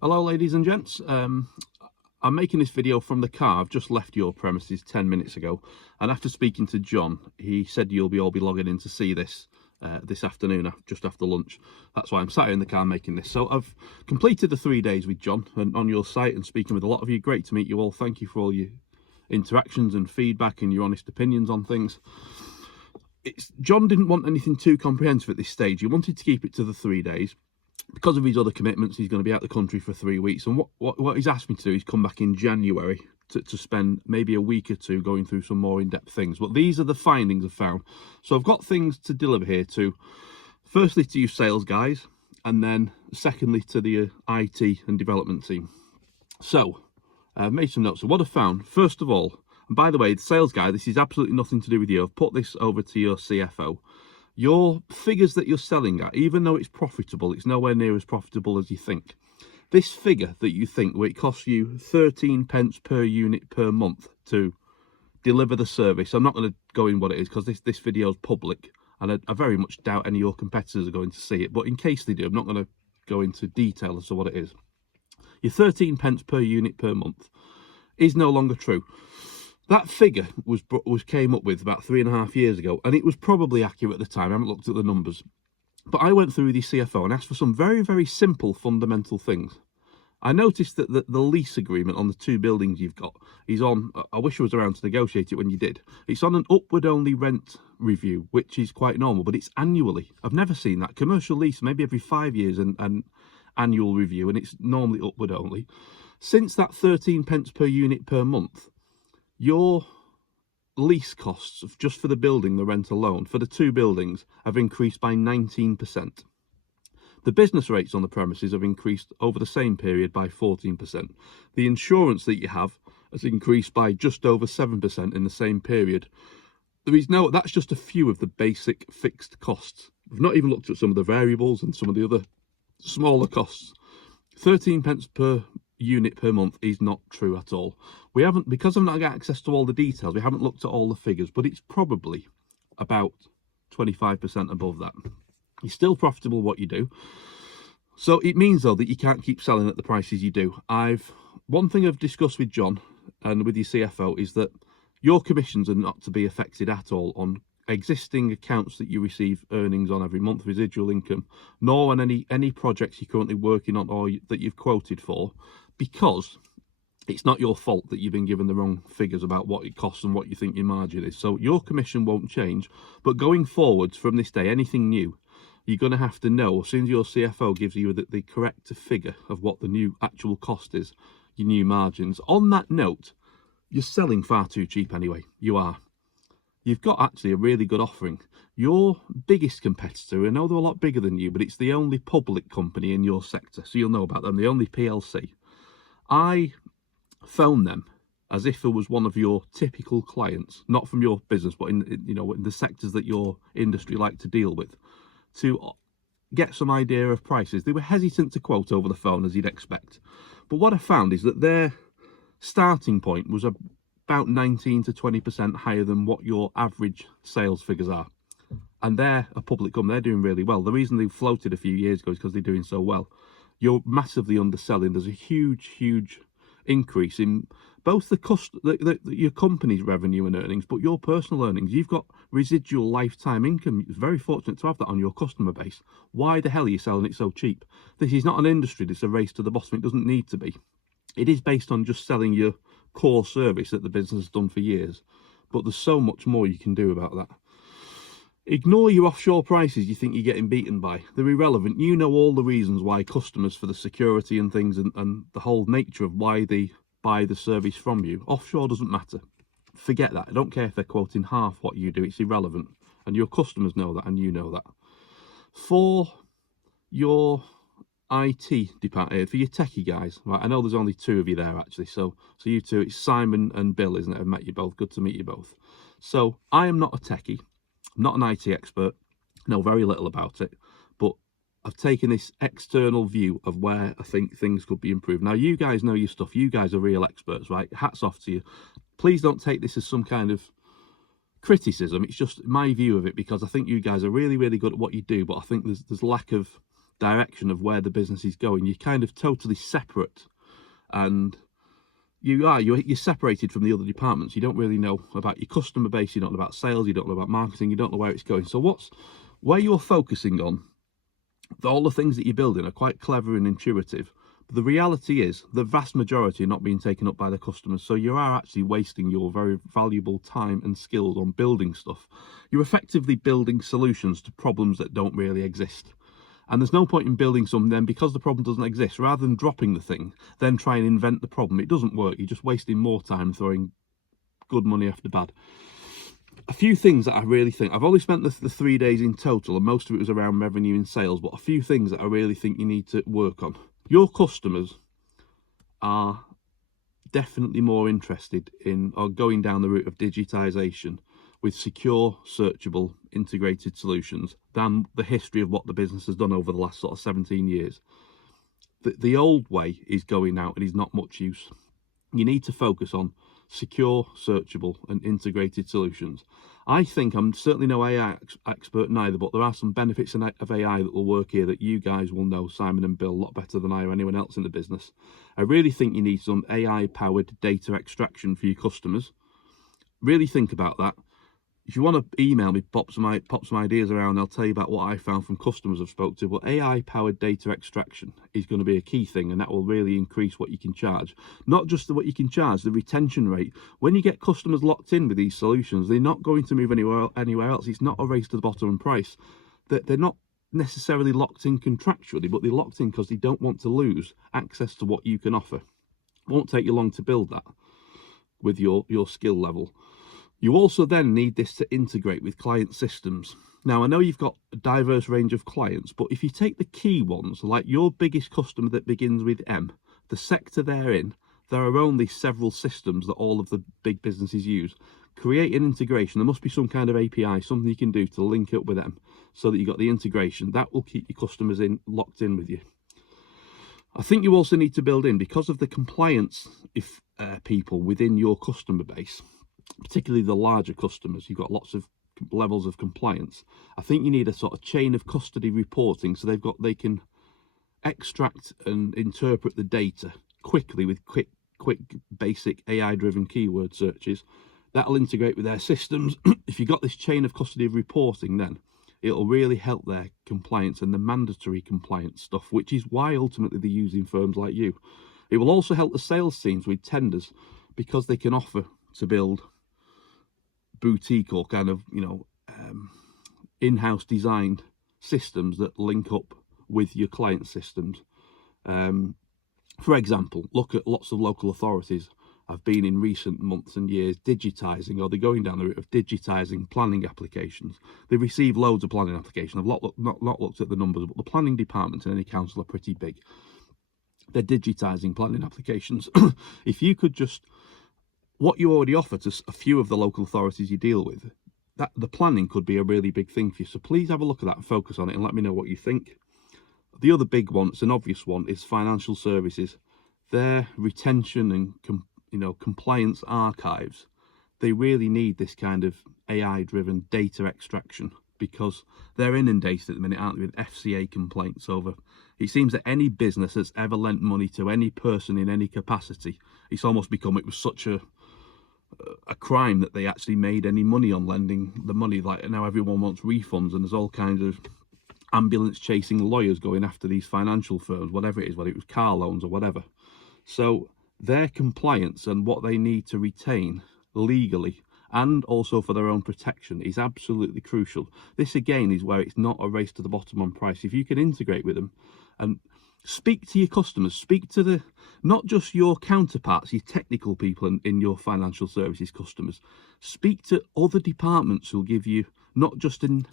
Hello ladies and gents, I'm making this video from the car. I've just left your premises 10 minutes ago, and after speaking to John, he said you'll all be logging in to see this this afternoon, just after lunch. That's why I'm sat here in the car making this. So I've completed the 3 days with John and on your site and speaking with a lot of you. Great to meet you all. Thank you for all your interactions and feedback and your honest opinions on things. John didn't want anything too comprehensive at this stage. He wanted to keep it to the 3 days. Because of his other commitments, he's going to be out of the country for 3 weeks. And what he's asked me to do is come back in January to spend maybe a week or two going through some more in-depth things. But these are the findings I've found. So I've got things to deliver here to, firstly, to you sales guys, and then secondly, to the IT and development team. So I've made some notes. So what I've found, first of all, and by the way, the sales guy, this is absolutely nothing to do with you. I've put this over to your CFO. Your figures that you're selling at, even though it's profitable, it's nowhere near as profitable as you think. This figure that you think, where it costs you 13 pence per unit per month to deliver the service, I'm not going to go in what it is because this video is public, and I very much doubt any of your competitors are going to see it. But in case they do, I'm not going to go into detail as to what it is. Your 13 pence per unit per month is no longer true. That figure came up with about 3.5 years ago, and it was probably accurate at the time. I haven't looked at the numbers. But I went through the CFO and asked for some very, very simple fundamental things. I noticed that the lease agreement on the 2 buildings you've got is on, I wish I was around to negotiate it when you did. It's on an upward-only rent review, which is quite normal, but it's annually. I've never seen that. Commercial lease, maybe every 5 years, and annual review, and it's normally upward only. Since that 13 pence per unit per month, your lease costs just for the building, the rent alone, for the 2 buildings have increased by 19%. The business rates on the premises have increased over the same period by 14%. The insurance that you have has increased by just over 7% in the same period. That's just a few of the basic fixed costs. We've not even looked at some of the variables and some of the other smaller costs. 13 pence per unit per month is not true at all. We haven't, because I've not got access to all the details, we haven't looked at all the figures, but it's probably about 25% above that. You're still profitable what you do. So it means though that you can't keep selling at the prices you do. One thing I've discussed with John and with your CFO is that your commissions are not to be affected at all on existing accounts that you receive earnings on every month, residual income, nor on any projects you're currently working on or that you've quoted for, because it's not your fault that you've been given the wrong figures about what it costs and what you think your margin is. So your commission won't change, but going forwards from this day, anything new, you're going to have to know, as soon as your CFO gives you the correct figure of what the new actual cost is, your new margins. On that note, you're selling far too cheap anyway. You are. You've got actually a really good offering. Your biggest competitor, I know they're a lot bigger than you, but it's the only public company in your sector, so you'll know about them, the only PLC. I phoned them as if it was one of your typical clients, not from your business, but in the sectors that your industry like to deal with, to get some idea of prices. They were hesitant to quote over the phone, as you'd expect. But what I found is that their starting point was about 19 to 20% higher than what your average sales figures are. And they're a public company, they're doing really well. The reason they floated a few years ago is because they're doing so well. You're massively underselling. There's a huge increase in both your company's revenue and earnings, but your personal earnings. You've got residual lifetime income. You're very fortunate to have that on your customer base. Why the hell are you selling it so cheap? This is not an industry that's a race to the bottom. It doesn't need to be. It is based on just selling your core service that the business has done for years, but there's so much more you can do about that. Ignore your offshore prices you think you're getting beaten by. They're irrelevant. You know all the reasons why customers, for the security and things, and the whole nature of why they buy the service from you. Offshore doesn't matter. Forget that. I don't care if they're quoting half what you do. It's irrelevant. And your customers know that, and you know that. For your IT department, for your techie guys, right? I know there's only 2 of you there actually. So you two, it's Simon and Bill, isn't it? I've met you both. Good to meet you both. So I am not a techie. I'm not an IT expert, know very little about it, but I've taken this external view of where I think things could be improved. Now, you guys know your stuff. You guys are real experts, right? Hats off to you. Please don't take this as some kind of criticism. It's just my view of it, because I think you guys are really, really good at what you do, but I think there's lack of direction of where the business is going. You're kind of totally separate, and you're separated from the other departments. You don't really know about your customer base, you don't know about sales, you don't know about marketing, you don't know where it's going. So where you're focusing on, all the things that you're building are quite clever and intuitive, but the reality is the vast majority are not being taken up by the customers. So you are actually wasting your very valuable time and skills on building stuff. You're effectively building solutions to problems that don't really exist. And there's no point in building something then, because the problem doesn't exist, rather than dropping the thing, then try and invent the problem. It doesn't work. You're just wasting more time throwing good money after bad. A few things that I really think, I've only spent the 3 days in total, and most of it was around revenue and sales, but a few things that I really think you need to work on. Your customers are definitely more interested in or going down the route of digitization with secure, searchable, integrated solutions than the history of what the business has done over the last sort of 17 years. The old way is going out and is not much use. You need to focus on secure, searchable and integrated solutions. I think, I'm certainly no AI expert neither, but there are some benefits of AI that will work here that you guys will know, Simon and Bill, a lot better than I or anyone else in the business. I really think you need some AI-powered data extraction for your customers. Really think about that. If you want to email me, pop some ideas around, I'll tell you about what I found from customers I've spoke to. But AI-powered data extraction is going to be a key thing, and that will really increase what you can charge. Not just what you can charge, the retention rate. When you get customers locked in with these solutions, they're not going to move anywhere else. It's not a race to the bottom in price. They're not necessarily locked in contractually, but they're locked in because they don't want to lose access to what you can offer. It won't take you long to build that with your skill level. You also then need this to integrate with client systems. Now, I know you've got a diverse range of clients, but if you take the key ones, like your biggest customer that begins with M, the sector they're in, there are only several systems that all of the big businesses use. Create an integration. There must be some kind of API, something you can do to link up with them so that you've got the integration. That will keep your customers locked in with you. I think you also need to build in, because of the compliance people within your customer base, particularly the larger customers, you've got lots of levels of compliance. I think you need a sort of chain of custody reporting, so they can extract and interpret the data quickly with quick basic AI driven keyword searches. That'll integrate with their systems. If you've got this chain of custody of reporting, then it'll really help their compliance and the mandatory compliance stuff, which is why ultimately they're using firms like you. It will also help the sales teams with tenders, because they can offer to build boutique or kind of, in-house designed systems that link up with your client systems. For example, look at lots of local authorities have been in recent months and years digitizing, or they're going down the route of digitizing planning applications. They receive loads of planning applications. I've not looked at the numbers, but the planning departments in any council are pretty big. They're digitizing planning applications. If you could just, what you already offer to a few of the local authorities you deal with, that the planning could be a really big thing for you. So please have a look at that and focus on it and let me know what you think. The other big one, it's an obvious one, is financial services. Their retention and compliance archives, they really need this kind of AI-driven data extraction, because they're inundated at the minute, aren't they, with FCA complaints over. It seems that any business that's ever lent money to any person in any capacity, it's almost become, it was such a crime that they actually made any money on lending the money. Like now everyone wants refunds, and there's all kinds of ambulance chasing lawyers going after these financial firms, whatever it is, whether it was car loans or whatever. So their compliance and what they need to retain legally and also for their own protection is absolutely crucial. This again is where it's not a race to the bottom on price. If you can integrate with them and speak to your customers, speak to not just your counterparts, your technical people in your financial services customers, speak to other departments who'll give you not just an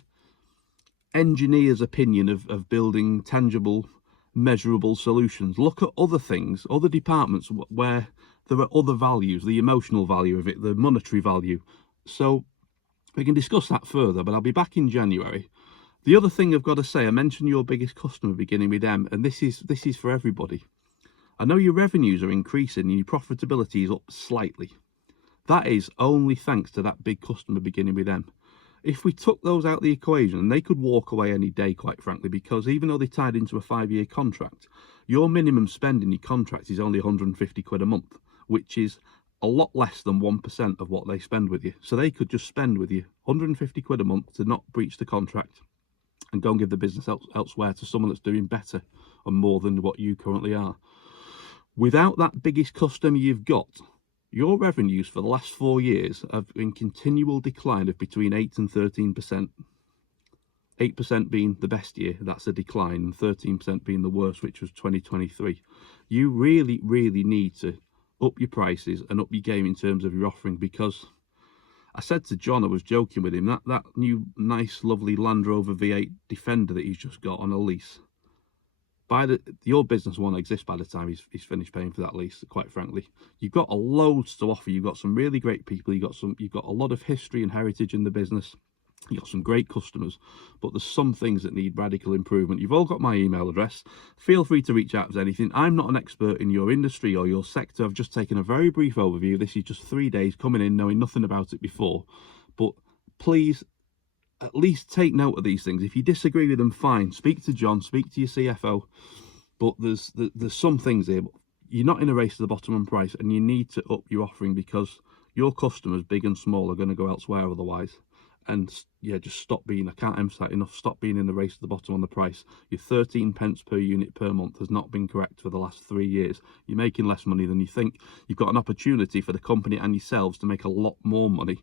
engineer's opinion of building tangible, measurable solutions. Look at other things, other departments where there are other values, the emotional value of it, the monetary value. So we can discuss that further, but I'll be back in January. The other thing I've got to say, I mentioned your biggest customer beginning with M, and this is for everybody. I know your revenues are increasing and your profitability is up slightly. That is only thanks to that big customer beginning with M. If we took those out of the equation, and they could walk away any day, quite frankly, because even though they tied into a 5-year contract, your minimum spend in your contract is only 150 quid a month, which is a lot less than 1% of what they spend with you. So they could just spend with you 150 quid a month to not breach the contract and go and give the business elsewhere to someone that's doing better and more than what you currently are. Without that biggest customer you've got, your revenues for the last 4 years have been continual decline of between 8 and 13%. 8% being the best year, that's a decline, and 13% being the worst, which was 2023. You really, really need to up your prices and up your game in terms of your offering, because I said to John, I was joking with him, that new nice lovely Land Rover V8 Defender that he's just got on a lease, your business won't exist by the time he's finished paying for that lease, quite frankly. You've got a loads to offer. You've got some really great people, you've got a lot of history and heritage in the business. You've got some great customers, but there's some things that need radical improvement. You've all got my email address. Feel free to reach out with anything. I'm not an expert in your industry or your sector. I've just taken a very brief overview. This is just 3 days coming in, knowing nothing about it before. But please, at least take note of these things. If you disagree with them, fine. Speak to John, speak to your CFO. But there's some things here. You're not in a race to the bottom on price, and you need to up your offering, because your customers, big and small, are going to go elsewhere otherwise. And yeah, just stop being, I can't emphasize enough, stop being in the race to the bottom on the price. Your 13 pence per unit per month has not been correct for the last 3 years. You're making less money than you think. You've got an opportunity for the company and yourselves to make a lot more money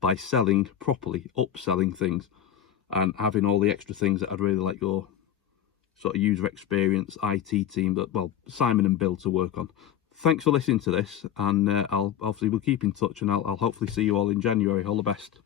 by selling properly, upselling things, and having all the extra things that I'd really like your sort of user experience IT team, that, well, Simon and Bill, to work on. Thanks for listening to this, and we'll keep in touch, and I'll hopefully see you all in January. All the best.